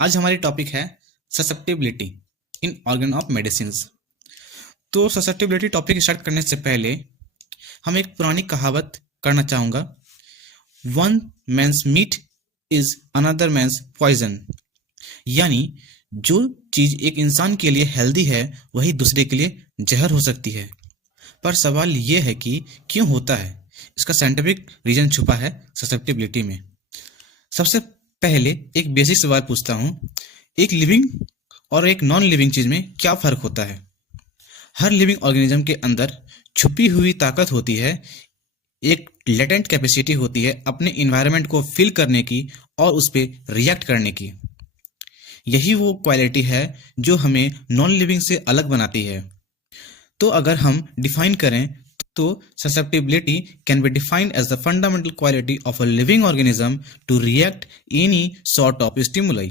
आज हमारी टॉपिक है susceptibility in organ of medicine. तो ससेप्टिबिलिटी टॉपिक स्टार्ट करने से पहले हम एक पुरानी कहावत करना चाहूँगा। One man's meat is another man's poison, यानी जो चीज़ एक इंसान के लिए हेल्दी है वही दूसरे के लिए जहर हो सकती है। पर सवाल ये है कि क्यों होता है। इसका साइंटिफिक रीजन छुपा है ससेप्टिबिलिटी में। सबसे पहले एक बेसिक सवाल पूछता हूँ, एक लिविंग और एक नॉन लिविंग चीज़ में क्या फ़र्क होता है। हर लिविंग ऑर्गेनिज्म के अंदर छुपी हुई ताकत होती है, एक लेटेंट कैपेसिटी होती है अपने इन्वायरमेंट को फिल करने की और उस पर रिएक्ट करने की। यही वो क्वालिटी है जो हमें नॉन लिविंग से अलग बनाती है। तो अगर हम डिफाइन करें तो susceptibility can be defined as the fundamental quality of a living organism to react any sort of stimuli।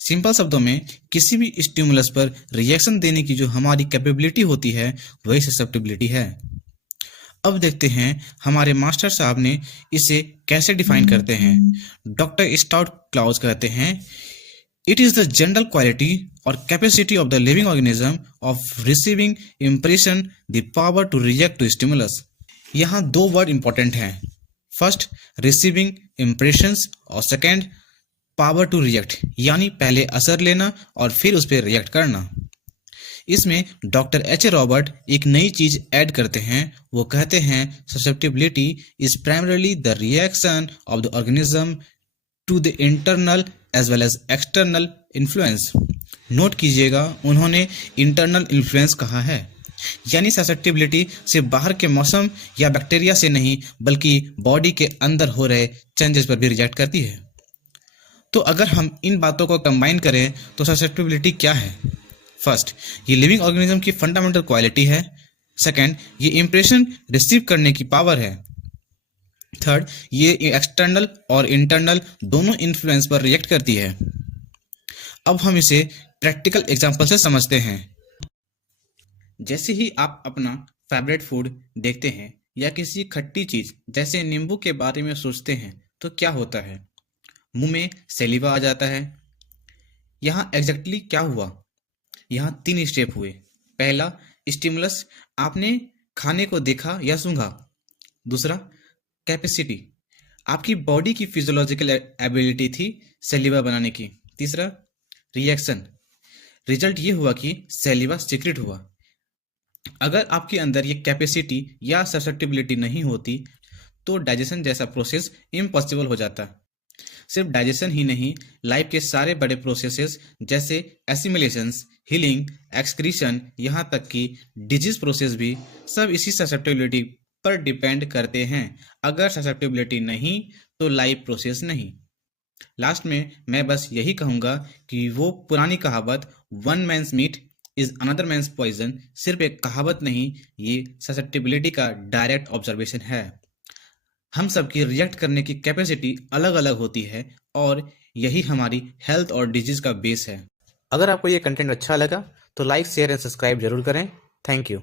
Simple शब्दों में किसी भी स्टिमुलस पर रिएक्शन देने की जो हमारी कैपेबिलिटी होती है वही ससेप्टिबिलिटी है। अब देखते हैं हमारे मास्टर साहब ने इसे कैसे डिफाइन करते हैं। डॉक्टर स्टाउट क्लाउज कहते हैं, it is the general quality और capacity of the living organism of receiving impression, the power to react to stimulus. यहाँ दो वर्ड इंपॉर्टेंट हैं, फर्स्ट रिसीविंग इम्प्रेशंस और सेकेंड पावर टू रिएक्ट, यानी पहले असर लेना और फिर उस पर रिएक्ट करना। इसमें डॉक्टर एच ए रॉबर्ट एक नई चीज ऐड करते हैं। वो कहते हैं susceptibility is primarily the reaction of the organism to the internal as well as external influence. Note कीजिएगा, उन्होंने इंटरनल इन्फ्लुएंस कहा है, यानी ससेप्टिबिलिटी सिर्फ बाहर के मौसम या बैक्टीरिया से नहीं बल्कि बॉडी के अंदर हो रहे चेंजेस पर भी रिएक्ट करती है। तो अगर हम इन बातों को कंबाइन करें तो ससेप्टिबिलिटी क्या है। फर्स्ट, ये लिविंग ऑर्गेनिज्म की फंडामेंटल क्वालिटी है। सेकंड, ये इंप्रेशन रिसीव करने की पावर है। थर्ड, ये एक्सटर्नल और इंटरनल दोनों इन्फ्लुएंस पर रिएक्ट करती है। अब हम इसे प्रैक्टिकल एग्जांपल से समझते हैं। जैसे ही आप अपना फेवरेट फूड देखते हैं या किसी खट्टी चीज जैसे नींबू के बारे में सोचते हैं तो क्या होता है, मुंह में सैलिवा आ जाता है। यहाँ एग्जैक्टली क्या हुआ, यहाँ 3 स्टेप हुए। पहला, स्टिमुलस, आपने खाने को देखा या सूंघा। दूसरा, कैपेसिटी, आपकी बॉडी की फिजियोलॉजिकल एबिलिटी थी सैलिवा बनाने की। तीसरा, रिएक्शन, रिजल्ट ये हुआ कि सैलिवा सीक्रेट हुआ। अगर आपके अंदर ये कैपेसिटी या ससेप्टिबिलिटी नहीं होती तो डाइजेशन जैसा प्रोसेस इम्पॉसिबल हो जाता। सिर्फ डाइजेशन ही नहीं, लाइफ के सारे बड़े प्रोसेसेस जैसे एसिमिलेशंस, हीलिंग, एक्सक्रीशन, यहाँ तक कि डिजीज प्रोसेस भी सब इसी ससेप्टिबिलिटी पर डिपेंड करते हैं। अगर ससेप्टिबिलिटी नहीं तो लाइफ प्रोसेस नहीं। लास्ट में मैं बस यही कहूँगा कि वो पुरानी कहावत one man's meat is another man's poison सिर्फ एक कहावत नहीं, ये ससेप्टिबिलिटी का डायरेक्ट ऑब्जर्वेशन है। हम सबकी रिएक्ट करने की कैपेसिटी अलग अलग होती है और यही हमारी हेल्थ और डिजीज का बेस है। अगर आपको ये कंटेंट अच्छा लगा तो लाइक, शेयर एंड सब्सक्राइब जरूर करें। Thank you.